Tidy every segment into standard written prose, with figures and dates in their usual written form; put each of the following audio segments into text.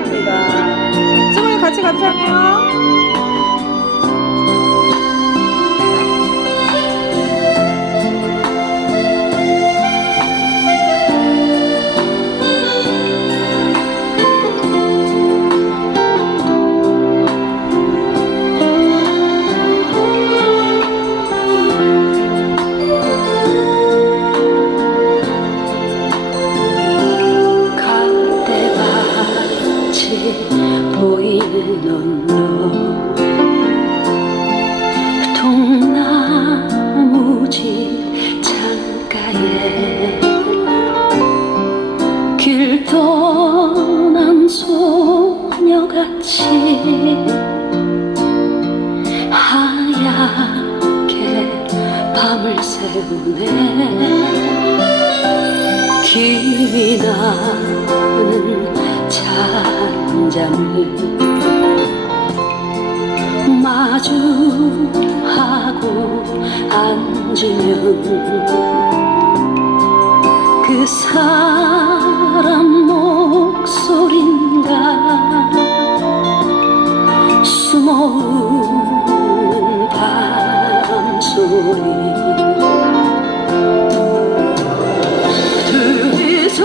합니다. 수모님 같이 감상해요. 보이는 언덕 통나무집 창가에 길 떠난 소녀같이 하얗게 밤을 새우네. 기위 나는 잔잠을 마주하고 앉으면 그 사람 목소린가 숨어오는 바람소리. 둘이서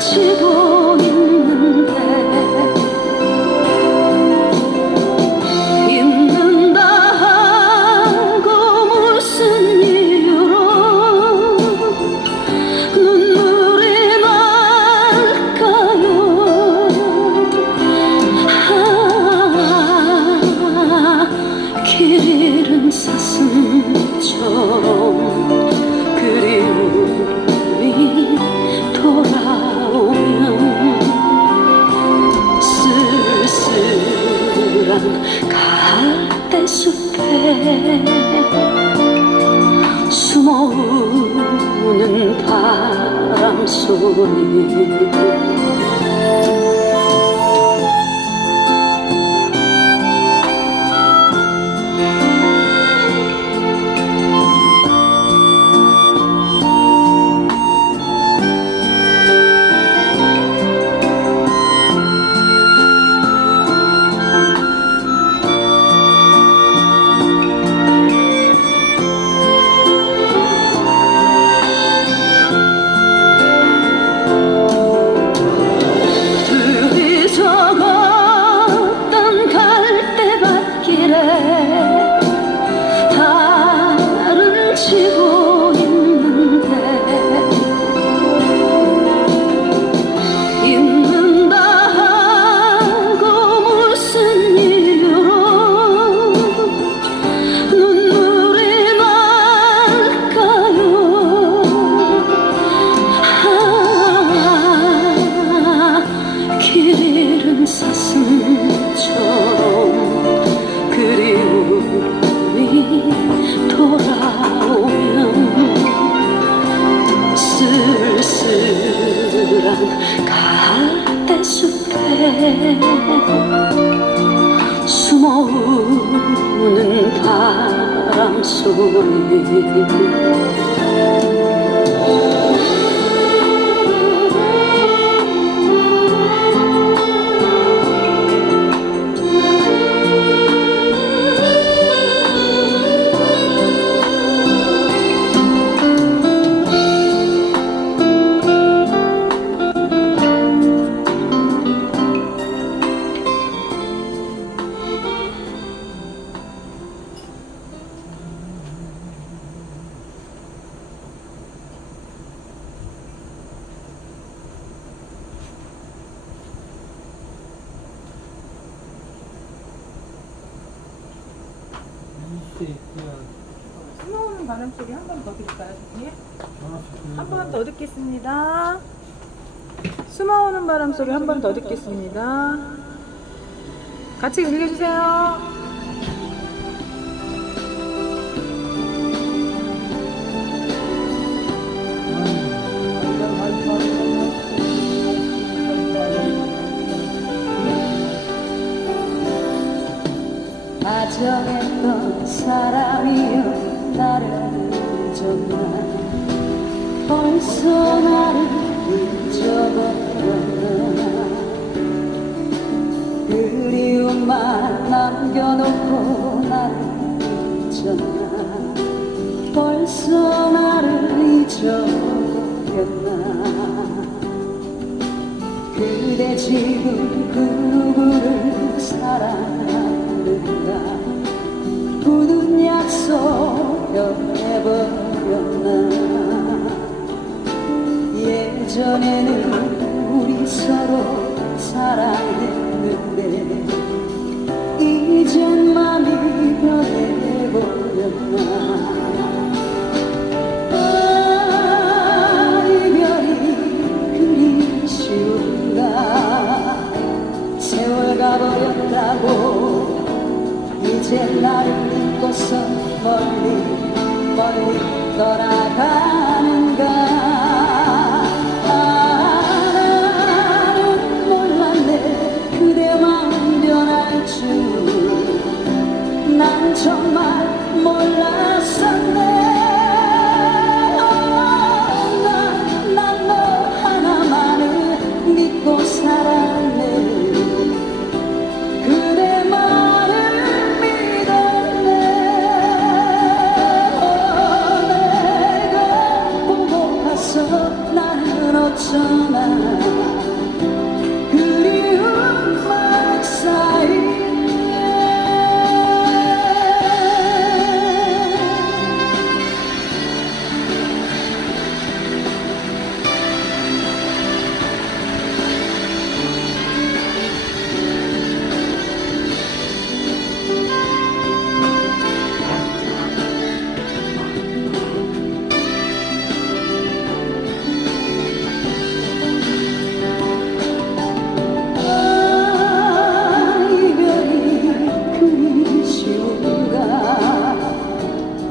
치고 있는데 잊는다 하고 무슨 이유로 눈물이 날까요. 길 잃은 사슴처럼 그리움이 돌아오면 쓸쓸한 갈대숲에 숨어오는 바람소리. 치고 있는데 잊는다 하고 무슨 이유로 눈물이 날까요. 길 잃은 사슴처럼 그리움이 돌아오면 쓸쓸한 갈대숲에 숨어오는 바람소리. 숨어오는 바람 소리 한 번 더 드릴까요, 선생님? 한 번 더 듣겠습니다. 숨어오는 바람 소리 한 번 더 듣겠습니다. 같이 읽어주세요. 다정했던 사람이여 나를 잊었나. 남겨놓고 나를 잊었나 벌써 나를 잊어버렸나 그대 지금 그 누구를 사랑하는가 굳은 약속 변해버렸나 예전에는 우리 서로 사랑했는데 이젠 맘이 변해버렸나 이별이 그리 쉬운가 세월 가버렸다고 이제 나를 잊고서 멀리 멀리 떠나가는가 나는 몰랐네 그대 마음 변할 줄 난 정말 몰랐었네 난 너 하나만을 믿고 살았네 그대 말을 믿었네 내가 보고파서 나는 어쩌나 그리운 막 사이에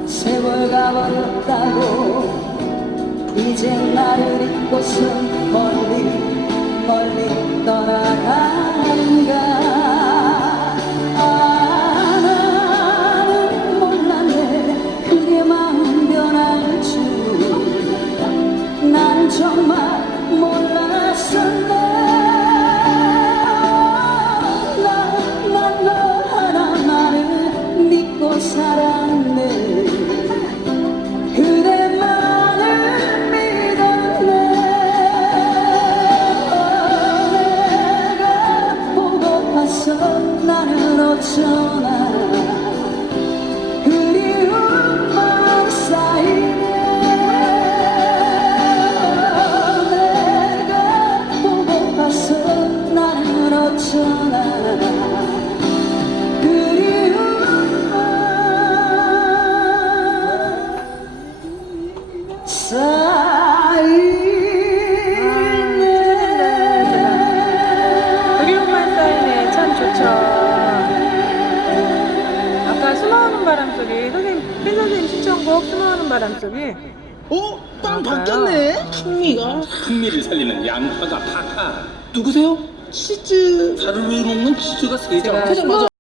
세월 가버렸다고 이젠 나를 잊고서 멀리 멀리 떠나가는가 나는 몰랐네 그게 마음 변할 줄 난 정말 몰랐었네 난 너 하나만을 믿고 살았네 그대만을 믿었네 내가 보고파서 나는 어쩌나 그리운 마음 사이에 내가 보고파서 나는 어쩌나 그리운 그리움만 쌓이네. 참 좋죠. 아까 숨어오는 바람소리 선생님 팬 선생님 신청곡 숨어오는 바람소리 땅 바뀌었네. 풍미가. 풍미를 살리는 양파가 파카. 누구세요? 치즈. 살을 위로 먹는 치즈가 세 장. 제가 맞아.